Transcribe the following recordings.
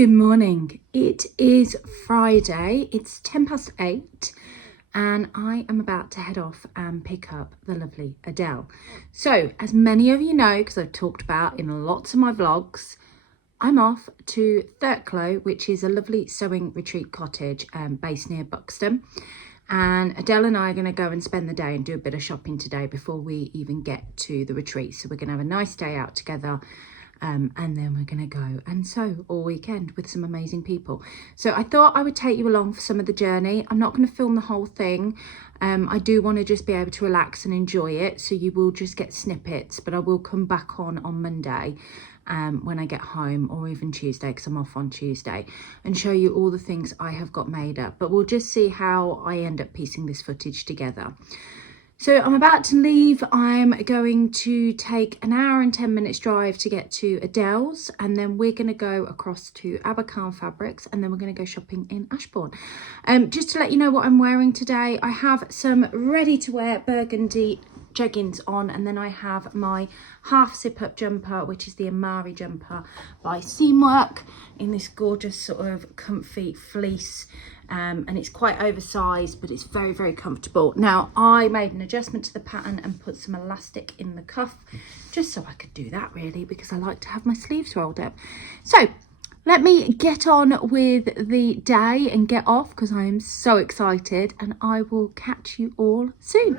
Good morning. It is Friday. It's 8:10 and I am about to head off and pick up the lovely Adele. So, as many of you know, because I've talked about in lots of my vlogs, I'm off to Thurklow, which is a lovely sewing retreat cottage based near Buxton. And Adele and I are going to go and spend the day and do a bit of shopping today before we even get to the retreat. So we're going to have a nice day out together. And then we're going to go and sew all weekend with some amazing people. So I thought I would take you along for some of the journey. I'm not going to film the whole thing. I do want to just be able to relax and enjoy it. So you will just get snippets, but I will come back on Monday when I get home, or even Tuesday because I'm off on Tuesday, and show you all the things I have got made up. But we'll just see how I end up piecing this footage together. So I'm about to leave. I'm going to take an hour and 10 minutes drive to get to Adele's, and then we're going to go across to Abakhan Fabrics, and then we're going to go shopping in Ashbourne. Just to let you know what I'm wearing today, I have some ready to wear burgundy jeggings on, and then I have my half zip up jumper, which is the Amari jumper by Seamwork, in this gorgeous sort of comfy fleece. And it's quite oversized, but it's very, very comfortable. Now, I made an adjustment to the pattern and put some elastic in the cuff, just so I could do that really, because I like to have my sleeves rolled up. So let me get on with the day and get off, because I am so excited, and I will catch you all soon.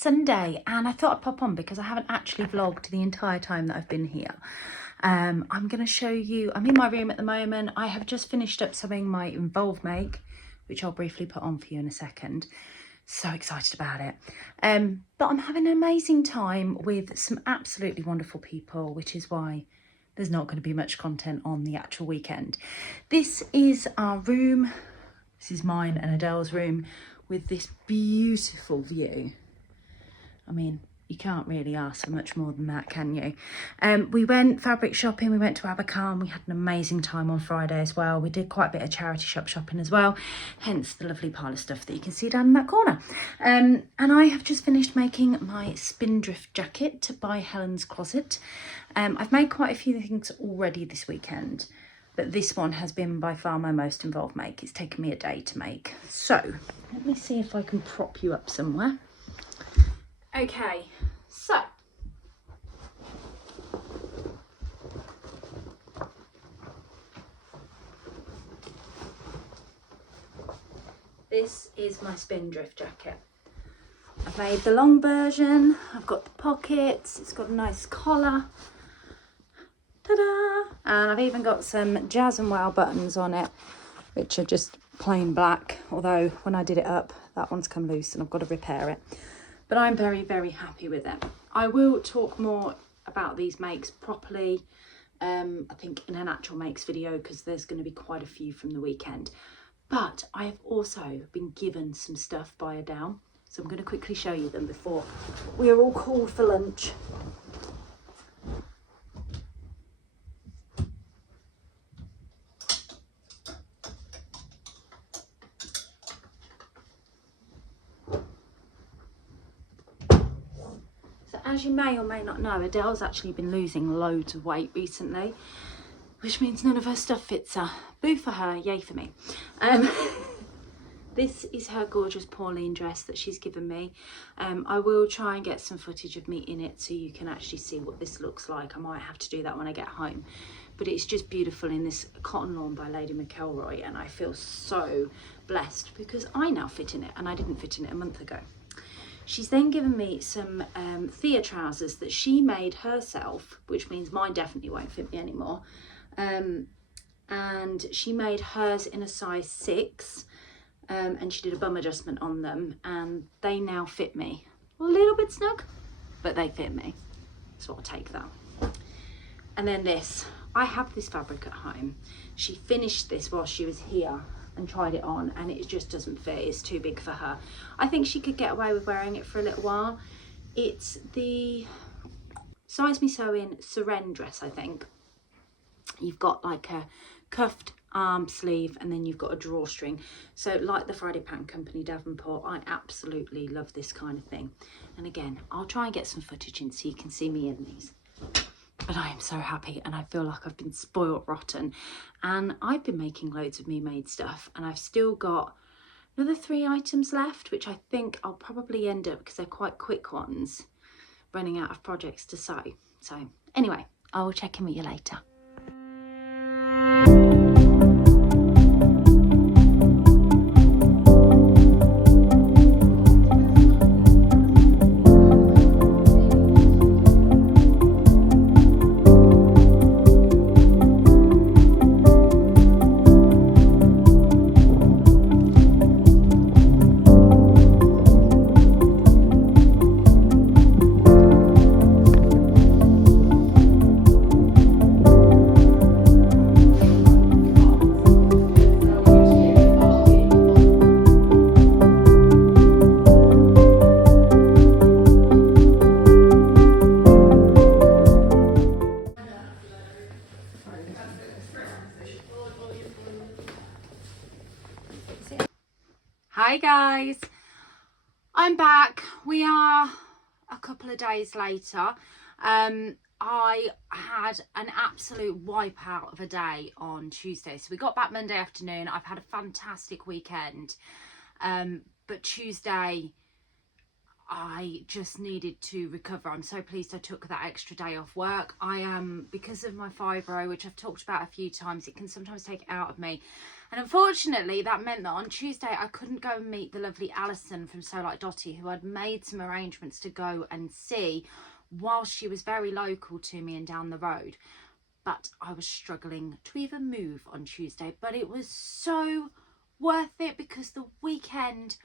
Sunday, and I thought I'd pop on because I haven't actually vlogged the entire time that I've been here. I'm going to show you, I'm in my room at the moment. I have just finished up sewing my involve make, which I'll briefly put on for you in a second. So excited about it. But I'm having an amazing time with some absolutely wonderful people, which is why there's not going to be much content on the actual weekend. This is our room. This is mine and Adele's room, with this beautiful view. I mean, you can't really ask for much more than that, can you? We went fabric shopping, we went to Abakhan, we had an amazing time on Friday as well. We did quite a bit of charity shop shopping as well, hence the lovely pile of stuff that you can see down in that corner. And I have just finished making my spindrift jacket by Helen's Closet. I've made quite a few things already this weekend, but this one has been by far my most involved make. It's taken me a day to make. So, let me see if I can prop you up somewhere. Okay, so this is my spindrift jacket. I've made the long version, I've got the pockets, it's got a nice collar, ta-da! And I've even got some Jazz and Wow buttons on it, which are just plain black, although when I did it up, that one's come loose and I've got to repair it. But I'm very, very happy with it. I will talk more about these makes properly, I think in an actual makes video, because there's going to be quite a few from the weekend. But I have also been given some stuff by Adele, so I'm going to quickly show you them before we are all called for lunch. As you may or may not know, Adele's actually been losing loads of weight recently. which means none of her stuff fits her. Boo for her, yay for me. This is her gorgeous Pauline dress that she's given me. I will try and get some footage of me in it so you can actually see what this looks like. I might have to do that when I get home. But it's just beautiful in this cotton lawn by Lady McElroy, and I feel so blessed because I now fit in it and I didn't fit in it a month ago. She's then given me some Thea trousers that she made herself, which means mine definitely won't fit me anymore. And she made hers in a size 6. And she did a bum adjustment on them, and they now fit me. A little bit snug, but they fit me, so I'll take that. And then this, I have this fabric at home. She finished this while she was here and tried it on, and it just doesn't fit. It's too big for her. I think she could get away with wearing it for a little while. It's the Size Me Sew in Seren dress, I think. You've got like a cuffed arm sleeve, and then you've got a drawstring. So like the Friday Pattern Company Davenport, I absolutely love this kind of thing. And again, I'll try and get some footage in so you can see me in these. But I am so happy, and I feel like I've been spoiled rotten. And I've been making loads of me made stuff, and I've still got another 3 items left, which I think I'll probably end up, because they're quite quick ones, running out of projects to sew. So anyway, I'll check in with you later. Hi guys, I'm back. We are a couple of days later. I had an absolute wipeout of a day on Tuesday. So we got back Monday afternoon. I've had a fantastic weekend. But Tuesday, I just needed to recover. I'm so pleased I took that extra day off work. I am, because of my fibro, which I've talked about a few times, it can sometimes take it out of me. And unfortunately, that meant that on Tuesday, I couldn't go and meet the lovely Alison from Sew Like Dotty, who I'd made some arrangements to go and see whilst she was very local to me and down the road. But I was struggling to even move on Tuesday. But it was so worth it because the weekend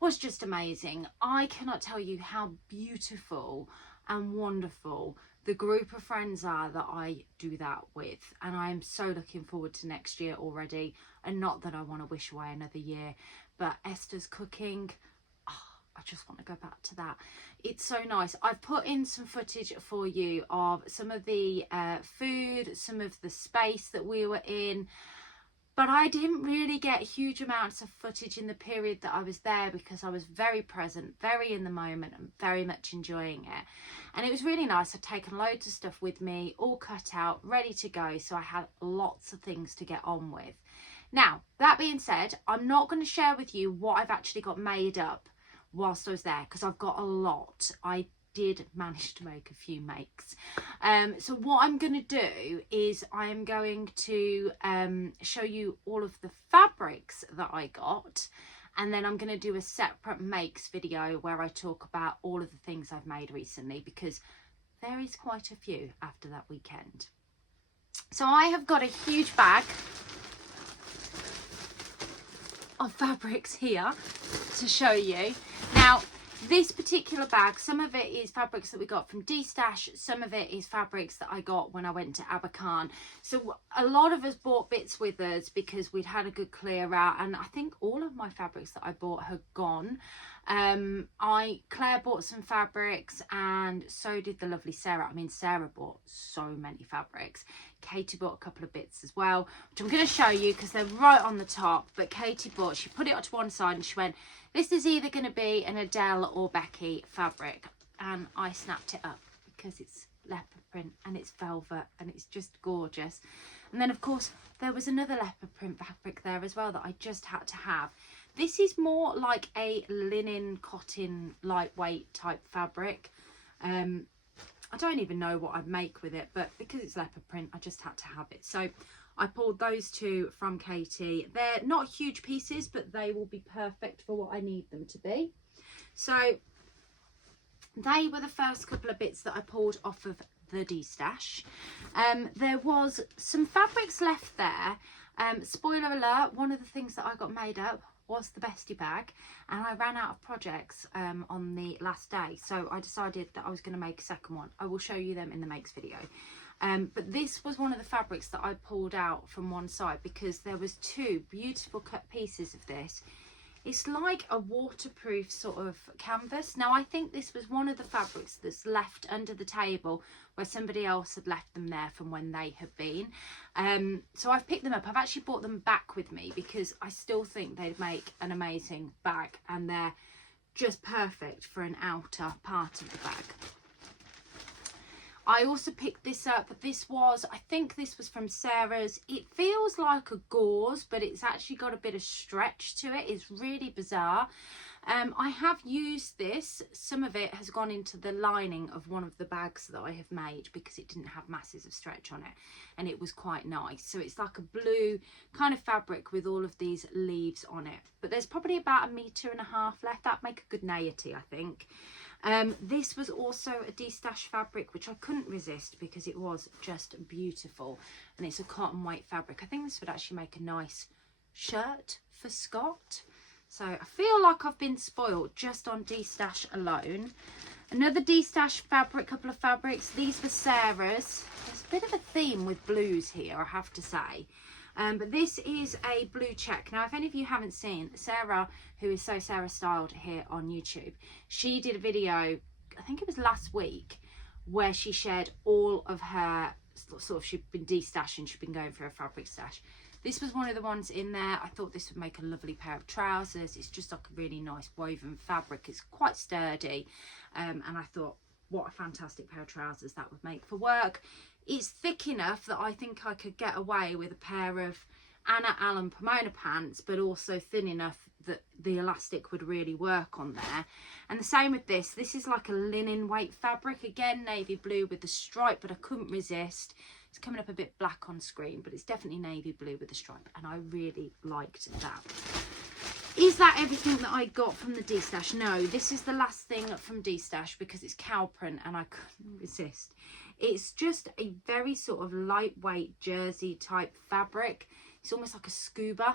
was just amazing. I cannot tell you how beautiful and wonderful the group of friends are that I do that with, and I am so looking forward to next year already. And not that I want to wish away another year, but Esther's cooking, I just want to go back to that. It's so nice. I've put in some footage for you of some of the food, some of the space that we were in. But I didn't really get huge amounts of footage in the period that I was there because I was very present, very in the moment, and very much enjoying it. And it was really nice. I'd taken loads of stuff with me, all cut out, ready to go. So I had lots of things to get on with. Now, that being said, I'm not going to share with you what I've actually got made up whilst I was there because I've got a lot. I did manage to make a few makes. So what I'm going to do is I'm going to show you all of the fabrics that I got, and then I'm going to do a separate makes video where I talk about all of the things I've made recently, because there is quite a few after that weekend. So I have got a huge bag of fabrics here to show you. Now, this particular bag, some of it is fabrics that we got from D-Stash, some of it is fabrics that I got when I went to Abakhan. So a lot of us bought bits with us because we'd had a good clear out, and I think all of my fabrics that I bought had gone. Claire bought some fabrics, and so did the lovely Sarah. I mean, Sarah bought so many fabrics. Katie bought a couple of bits as well, which I'm going to show you because they're right on the top. But Katie bought, she put it onto one side and she went, this is either going to be an Adele or Becky fabric. And I snapped it up because it's leopard print and it's velvet and it's just gorgeous. And then of course there was another leopard print fabric there as well that I just had to have. This is more like a linen cotton lightweight type fabric. I don't even know what I'd make with it, but because it's leopard print, I just had to have it. So I pulled those two from Katie. They're not huge pieces, but they will be perfect for what I need them to be. So they were the first couple of bits that I pulled off of the D-stash. There was some fabrics left there. Spoiler alert, one of the things that I got made up was the bestie bag, and I ran out of projects on the last day, so I decided that I was going to make a second one. I will show you them in the makes video. But this was one of the fabrics that I pulled out from one side because there was two beautiful cut pieces of this. It's like a waterproof sort of canvas. Now I think this was one of the fabrics that's left under the table where somebody else had left them there from when they had been. So I've picked them up. I've actually brought them back with me because I still think they'd make an amazing bag, and they're just perfect for an outer part of the bag. I also picked this up. This was, I think this was from Sarah's. It feels like a gauze, but it's actually got a bit of stretch to it. It's really bizarre. I have used this. Some of it has gone into the lining of one of the bags that I have made because it didn't have masses of stretch on it, and it was quite nice. So it's like a blue kind of fabric with all of these leaves on it. But there's probably about 1.5 meters left. That'd make a good naivety, I think. This was also a D-stash fabric, which I couldn't resist because it was just beautiful, and it's a cotton weight fabric. I think this would actually make a nice shirt for Scott. So I feel like I've been spoiled just on D-stash alone. Another D-stash fabric, couple of fabrics. These were Sarah's. There's a bit of a theme with blues here, I have to say. But this is a blue check. Now, if any of you haven't seen, Sarah, who is So Sarah Styled here on YouTube, she did a video, I think it was last week, where she shared all of her, sort of, she'd been de-stashing, she'd been going for a fabric stash. This was one of the ones in there. I thought this would make a lovely pair of trousers. It's just like a really nice woven fabric. It's quite sturdy. And I thought, what a fantastic pair of trousers that would make for work. It's thick enough that I think I could get away with a pair of Anna Allen Pomona pants, but also thin enough that the elastic would really work on there. And the same with this. This is like a linen weight fabric. Again, navy blue with the stripe, but I couldn't resist. It's coming up a bit black on screen, but it's definitely navy blue with the stripe, and I really liked that. Is that everything that I got from the D-stash? No, this is the last thing from D-stash because it's cow print and I couldn't resist. It's just a very sort of lightweight jersey type fabric. It's almost like a scuba.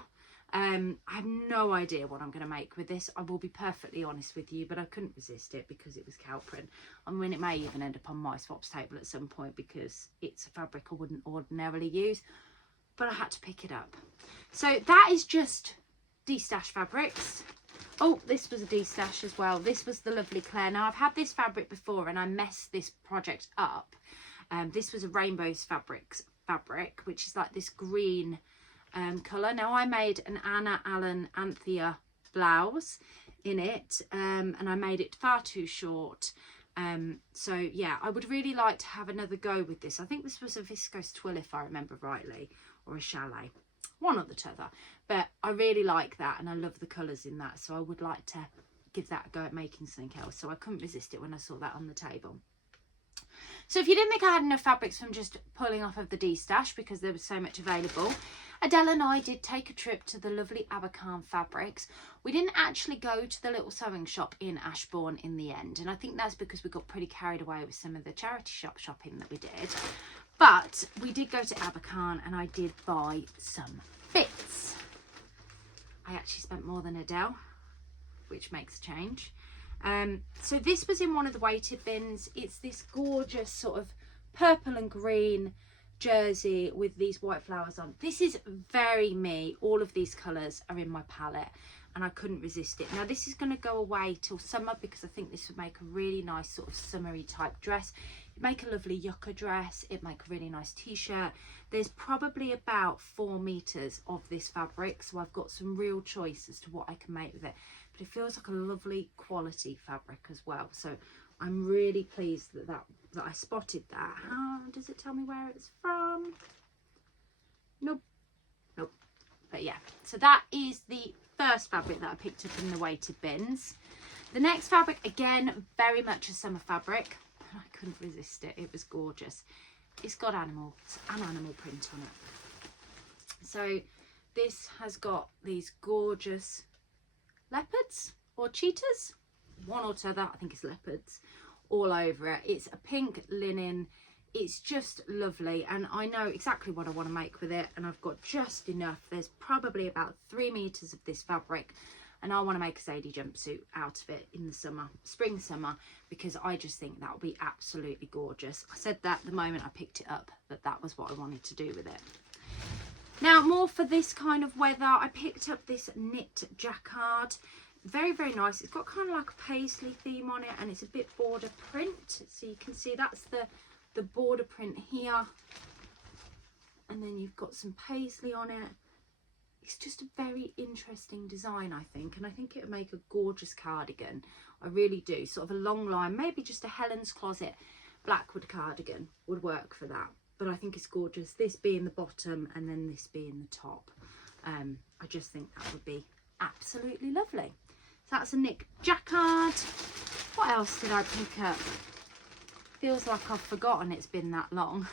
I have no idea what I'm going to make with this. I will be perfectly honest with you, but I couldn't resist it because it was cow print. I mean, it may even end up on my swaps table at some point because it's a fabric I wouldn't ordinarily use, but I had to pick it up. So that is just D-stash fabrics. Oh, this was a D-stash as well. This was the lovely Claire. Now, I've had this fabric before and I messed this project up. This was a rainbows fabric, which is like this green colour. Now, I made an Anna Allen Anthea blouse in it, and I made it far too short. So, yeah, I would really like to have another go with this. I think this was a viscose twill, if I remember rightly, or a chalet. One or the t'other, but I really like that and I love the colours in that, so I would like to give that a go at making something else. So I couldn't resist it when I saw that on the table. So if you didn't think I had enough fabrics from just pulling off of the D-stash because there was so much available, Adele and I did take a trip to the lovely Abakhan fabrics. We didn't actually go to the little sewing shop in Ashbourne in the end, and I think that's because we got pretty carried away with some of the charity shop shopping that we did. But we did go to Abakhan and I did buy some bits. I actually spent more than Adele, which makes a change. So this was in one of the weighted bins. It's this gorgeous sort of purple and green jersey with these white flowers on. This is very me. All of these colours are in my palette and I couldn't resist it. Now this is going to go away till summer because I think this would make a really nice sort of summery type dress. It'd make a lovely yucca dress. It'd make a really nice t-shirt. There's probably about 4 meters of this fabric, so I've got some real choice as to what I can make with it. But it feels like a lovely quality fabric as well. So I'm really pleased that I spotted that. How does it tell me where it's from? Nope. Nope. But yeah, so that is the first fabric that I picked up in the weighted bins. The next fabric, again, very much a summer fabric. I couldn't resist it. It was gorgeous. It's got an animal print on it. So this has got these gorgeous leopards or cheetahs, one or t'other, I think it's leopards, all over it. It's a pink linen. It's just lovely, and I know exactly what I want to make with it, and I've got just enough. There's probably about 3 meters of this fabric, and I want to make a Sadie jumpsuit out of it in the summer, spring summer, because I just think that will be absolutely gorgeous. I said that the moment I picked it up, that was what I wanted to do with it. Now, more for this kind of weather, I picked up this knit jacquard. Very, very nice. It's got kind of like a paisley theme on it, and it's a bit border print, so you can see that's the border print here, and then you've got some paisley on it. It's just a very interesting design, I think, and I think it would make a gorgeous cardigan. I really do. Sort of a long line, maybe just a Helen's Closet Blackwood cardigan would work for that, but I think it's gorgeous, this being the bottom and then this being the top. I just think that would be absolutely lovely. So that's a knit jacquard. What else did I pick up? Feels like I've forgotten, it's been that long.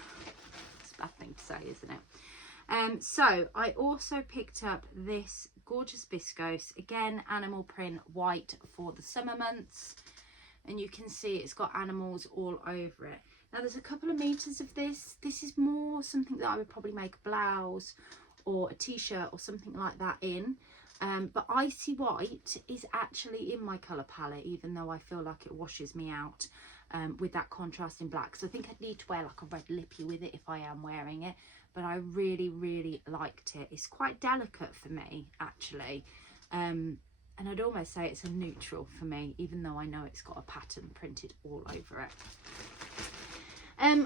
It's a bad thing to say, isn't it? So I also picked up this gorgeous viscose, again animal print, white for the summer months, and you can see it's got animals all over it. Now there's a couple of meters of this. This is more something that I would probably make a blouse or a t-shirt or something like that in. But icy white is actually in my colour palette, even though I feel like it washes me out with that contrast in black. So I think I'd need to wear like a red lippy with it if I am wearing it. But I really, really liked it. It's quite delicate for me, actually. And I'd almost say it's a neutral for me, even though I know it's got a pattern printed all over it.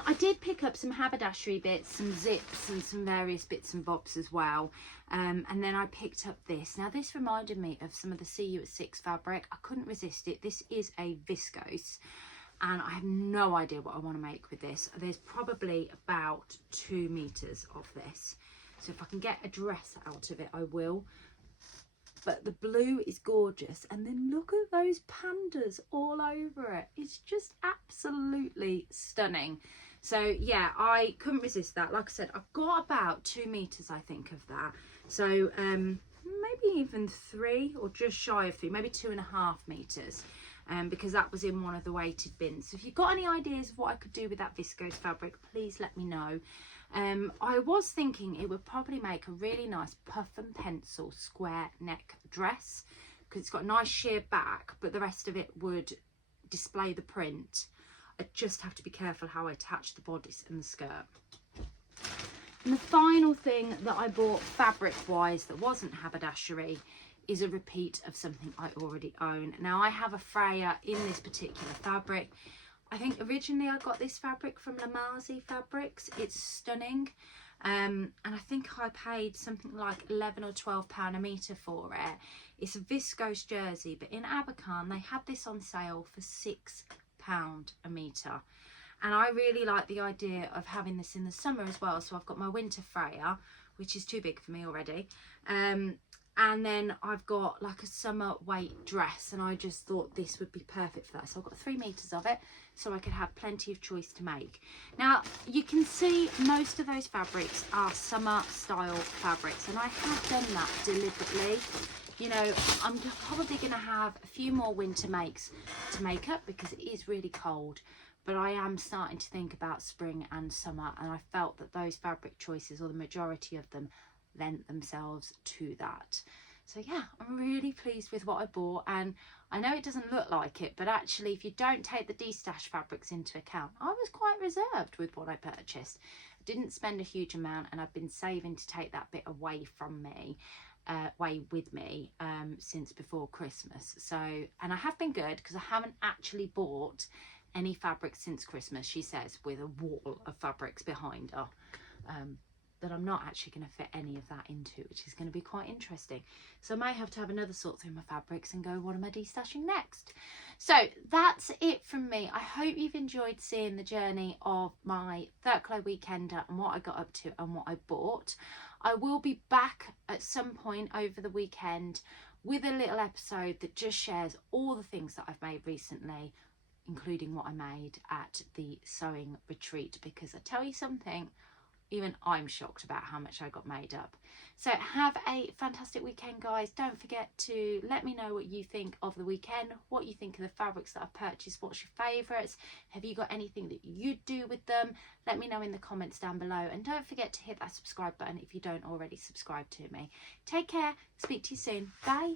I did pick up some haberdashery bits, some zips and some various bits and bobs as well. And then I picked up this. Now this reminded me of some of the See You at 6 fabric. I couldn't resist it. This is a viscose, and I have no idea what I want to make with this. There's probably about 2 meters of this. So if I can get a dress out of it, I will. But the blue is gorgeous, and then look at those pandas all over it. It's just absolutely stunning. So yeah, I couldn't resist that. Like I said, I've got about 2 meters, I think, of that. So maybe even 3, or just shy of 3, maybe 2.5 meters, because that was in one of the weighted bins. So if you've got any ideas of what I could do with that viscose fabric, please let me know. I was thinking it would probably make a really nice puff and pencil square neck dress, because it's got a nice sheer back, but the rest of it would display the print. I just have to be careful how I attach the bodice and the skirt. And the final thing that I bought fabric wise that wasn't haberdashery is a repeat of something I already own. Now I have a Freya in this particular fabric. I think originally I got this fabric from Lamazi Fabrics. It's stunning, and I think I paid something like £11 or £12 a metre for it. It's a viscose jersey, but in Abakhan they had this on sale for £6 a metre, and I really like the idea of having this in the summer as well. So I've got my winter Freya, which is too big for me already, and then I've got like a summer weight dress, and I just thought this would be perfect for that. So I've got 3 meters of it, so I could have plenty of choice to make. Now you can see most of those fabrics are summer style fabrics, and I have done that deliberately. You know, I'm probably going to have a few more winter makes to make up because it is really cold, but I am starting to think about spring and summer, and I felt that those fabric choices, or the majority of them, lent themselves to that. So yeah, I'm really pleased with what I bought, and I know it doesn't look like it, but actually if you don't take the de-stash fabrics into account, I was quite reserved with what I purchased. I didn't spend a huge amount, and I've been saving to take that bit away from me, with me since before Christmas. So, and I have been good because I haven't actually bought any fabrics since Christmas, she says, with a wall of fabrics behind her. That I'm not actually going to fit any of that into, which is going to be quite interesting. So I may have to have another sort through my fabrics and go, what am I de-stashing next? So that's it from me. I hope you've enjoyed seeing the journey of my Thurklow weekender and what I got up to and what I bought. I will be back at some point over the weekend with a little episode that just shares all the things that I've made recently, including what I made at the sewing retreat, because I tell you something, even I'm shocked about how much I got made up. So have a fantastic weekend, guys. Don't forget to let me know what you think of the weekend, what you think of the fabrics that I've purchased, what's your favourites, have you got anything that you do with them? Let me know in the comments down below, and don't forget to hit that subscribe button if you don't already subscribe to me. Take care, speak to you soon, bye.